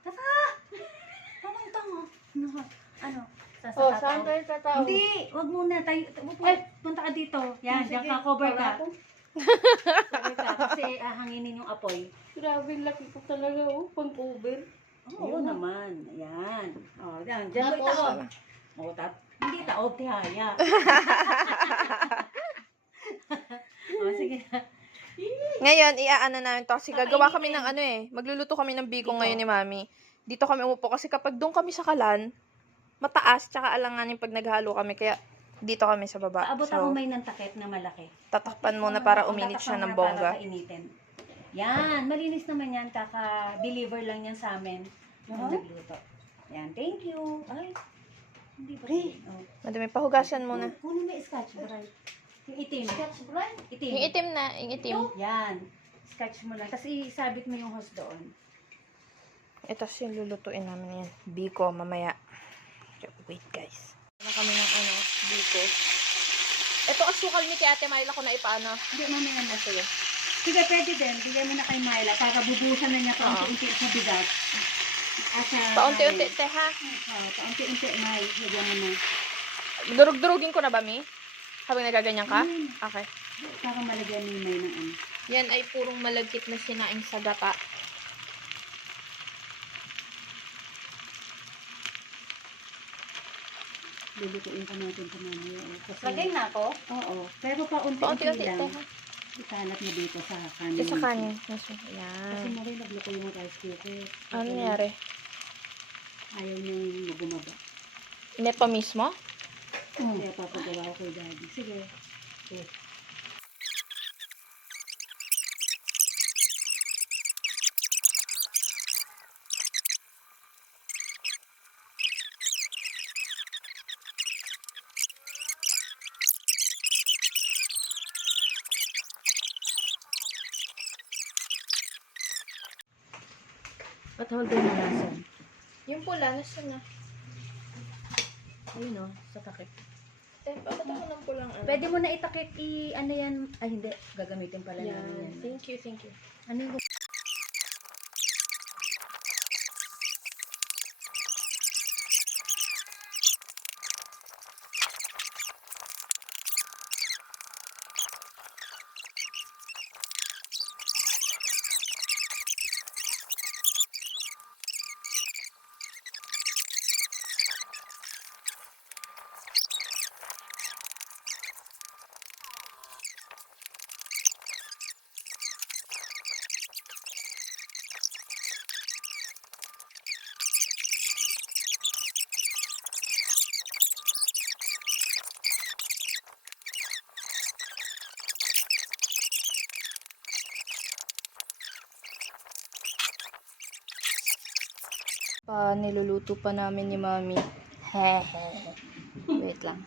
Tara! Anong tango? Ano? Oh, saan tayo tatao? Hindi! Wag muna tayo. Punta ka dito. Yan, diyan ka, cover ka. Cover ka. Kasi hanginin yung apoy. Grabe, laki ko talaga, oh. Pang-cover. Oo naman. Ayan. O, yan. Diyan mo itaob. O, hindi taob, tihaya. O, sige. Ngayon, iaano namin to. Kasi gagawa kami ng ano eh. Magluluto kami ng biko ngayon ni Mami. Dito kami umupo. Kasi kapag doon kami sa kalan, mataas, tsaka alanganin pag naghalo kami. Kaya dito kami sa baba. Paabot ako may ng takip na malaki. Tatakpan muna para uminit siya ng bongga. Para kainitin. Yan. Malinis naman yan. Kaka-deliver lang yan sa amin. Nung nagluto. Yan. Thank you. Ay. Hindi ba? Oh. Madami, pahugasan muna. Kunin mo yung Scotch Brite. Yung itim. Scotch Brite? Itim. Yung itim na, yung itim. Yan. Scotch mo lang. Tapos isabit mo yung hose doon. Ito yung lulutuin namin yan. Biko, mamaya. Wait, guys. Na kami ng ano, biko. Ito asukal ni kay Ate Myla ko na ipaano. Hindi, mamaya na sa'yo. Sige, pwede din. Bigyan mo na kay Myla para bubusan na niya paunti-unti sa bigat. Paunti-unti, te ha? Paunti-unti, May. Bigyan mo na. Durug-durugin ko na ba, Mi? Habang nagaganyan ka? Okay. Para malagyan ni May ng ano. Yan ay purong malagkit na sinaing sa gata. Lulutuin pa natin sa mamaya. Lagay na ako? Oo. Pero paunti-unti Paunti-unti, lang. te ha? Ikalat mo dito sa kanin. Ito sa kanin. Kasi Yan. mo rin nagluto yung rice cooker. Ano nangyari? Ayaw niyang bumaba. Hindi pa mismo? Kaya papagawa ko kay Daddy. Sige. Okay. Ba't holder na nasan? Yung pula, nasa na? Ayun o, sa takip. Bakit ako ng pulang ano? Pwede mo na itakip ano yan? Ay hindi, gagamitin pala namin yan. Thank you, thank you. Ano yung Niluluto pa namin ni Mami. Hehe. Wait lang.